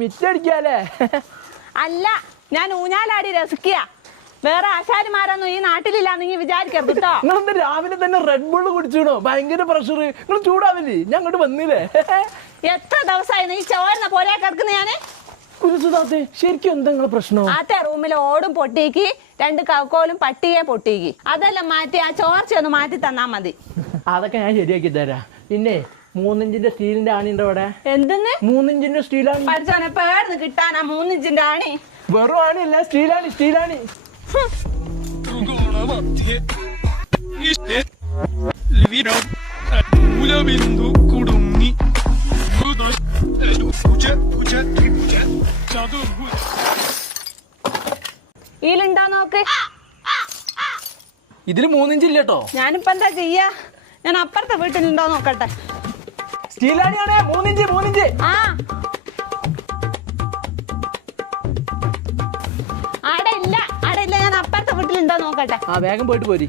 മിറ്റടിക്കാല്ലേ? അല്ല, ഞാൻ ഊഞ്ഞാലാടി രസിക്കുക. വേറെ ആശാരിമാരൊന്നും ഈ നാട്ടിലില്ലാന്ന് വിചാരിക്കരുത് കേട്ടോ. നിങ്ങളെന്താ രാവിലെ തന്നെ റെഡ് ബുള്ള് കുടിച്ചിടോ? ഭയങ്കര പ്രഷർ. നിങ്ങൾ ചൂടാവില്ലേ? ഞാൻ അങ്ങോട്ട് വന്നില്ലേ? എത്ര ദിവസമായി നീ ചോരുന്ന പോലെ കിടക്കുന്ന ഞാന്. കുരുസുതാത്തെ ശരിക്കും എന്താ നിങ്ങളെ പ്രശ്നം? ആത്തെ റൂമിൽ ഓടും പൊട്ടിക്ക്, 2 കൗക്കോലും പട്ടിയെ പൊട്ടിക്ക്. അതെല്ലാം മാറ്റി ആ ചോർച്ചയൊന്ന് മാറ്റി തന്നാ മതി. അതൊക്കെ ഞാൻ ശരിയാക്കി തരാം. പിന്നെ 3 ഇഞ്ചിന്റെ സ്റ്റീലിന്റെ ആണിന്റെ അവിടെ. എന്തെന്ന്? 3 ഇഞ്ചിന്റെ സ്റ്റീലാണ്. പഠിച്ചോനെ പേർന്ന് കിട്ടാനാ 3 ഇഞ്ചിന്റെ ആണി. വെറും ആണിയല്ല, സ്റ്റീലാണ്, സ്റ്റീലാണ്. ഇതിലുണ്ടാ നോക്ക്. ഇതില് 3 ഇഞ്ചില്ല കേട്ടോ. ഞാനിപ്പോ എന്താ ചെയ്യാ? ഞാൻ അപ്പുറത്തെ വീട്ടിലുണ്ടോ നോക്കട്ടെ. സ്റ്റീലാണിയാണേ. 3 ഇഞ്ച്, 3 ഇഞ്ച്. ആ ആടെ ഇല്ല, ആടെ ഇല്ല. ഞാൻ അപ്പുറത്തെ വീട്ടിലുണ്ടോ നോക്കട്ടെ. വേഗം പോയിട്ട് പോരി.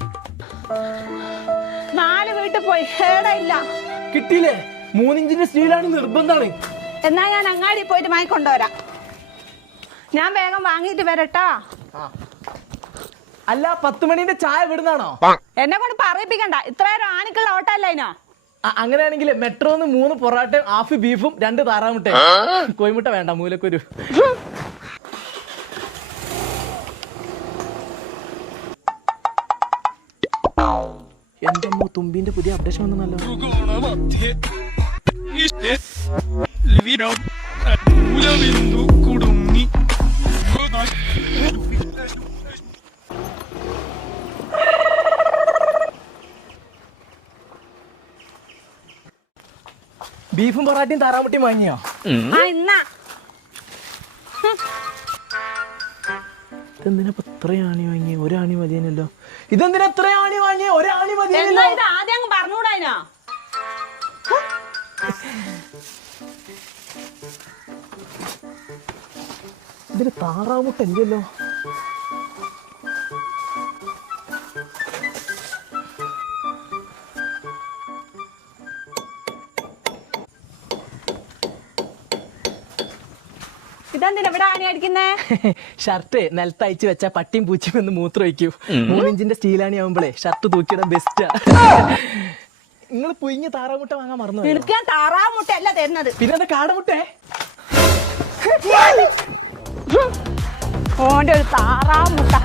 4 വീട്ടിൽ പോയി, ഏടെ ഇല്ല. കിട്ടിയില്ലേ? 3 ഇഞ്ചിന്റെ സ്റ്റീലാണ് നിർബന്ധമാണ്. എന്നാ ഞാൻ അങ്ങാടി പോയിട്ട് വാങ്ങിക്കൊണ്ടുവരാം. ഞാൻ വേഗം വാങ്ങിയിട്ട് വരട്ടോ. അല്ല, 10 മണിന്റെ ചായ വിടുന്നാണോ? എന്നെ കൊണ്ട് പറയിപ്പിക്കണ്ട. ഇത്രയേരം ആണിക്കുള്ള ഓട്ടം അല്ലേനോ? അങ്ങനെയാണെങ്കിൽ മെട്രോന്ന് 3 പൊറാട്ടയും 1/2 ബീഫും 2 താറാമുട്ട. കോയിമുട്ട വേണ്ട, മൂലക്കൊരു. എന്റെ തുമ്പിന്റെ പുതിയ അപ്ഡേഷൻ വന്നല്ലോ. ബീഫും പൊറാട്ടയും താറാമുട്ടിയും വാങ്ങിയോ? ഇന്നാ ഇതെന്തിനാ ഇത്ര ആണി വാങ്ങിയ? 1 ആണി മതിയല്ലോ. ഇതെന്തിനാ എത്ര ആണി വാങ്ങിയ? 1 ആണി മതിയല്ലോ. ഇത് ആദ്യം അങ്ങ് പറഞ്ഞുകൂടായിനോ? ഇതിന് താറാമുട്ട ഇല്ലല്ലോ. ഇതെന്തിനാ ഇവിടെ ആണി അടിക്കുന്നേ? ഷർട്ട് നിലത്ത് അയച്ചു വെച്ചാ പട്ടിയും പൂച്ചയും എന്ന് മൂത്രം വയ്ക്കൂ. 3 ഇഞ്ചിന്റെ സ്റ്റീലാണി ആവുമ്പോഴേ ഷർട്ട് തൂക്കിയിടാൻ ബെസ്റ്റാ. നിങ്ങൾ പുയിഞ്ഞ താറാമുട്ട വാങ്ങാൻ മറന്നു. എടുക്കാൻ താറാമുട്ട അല്ല തരുന്നത്. പിന്നെ എന്താ കാടമുട്ടേ? ഓന്റെ ഒരു താറാമുട്ട.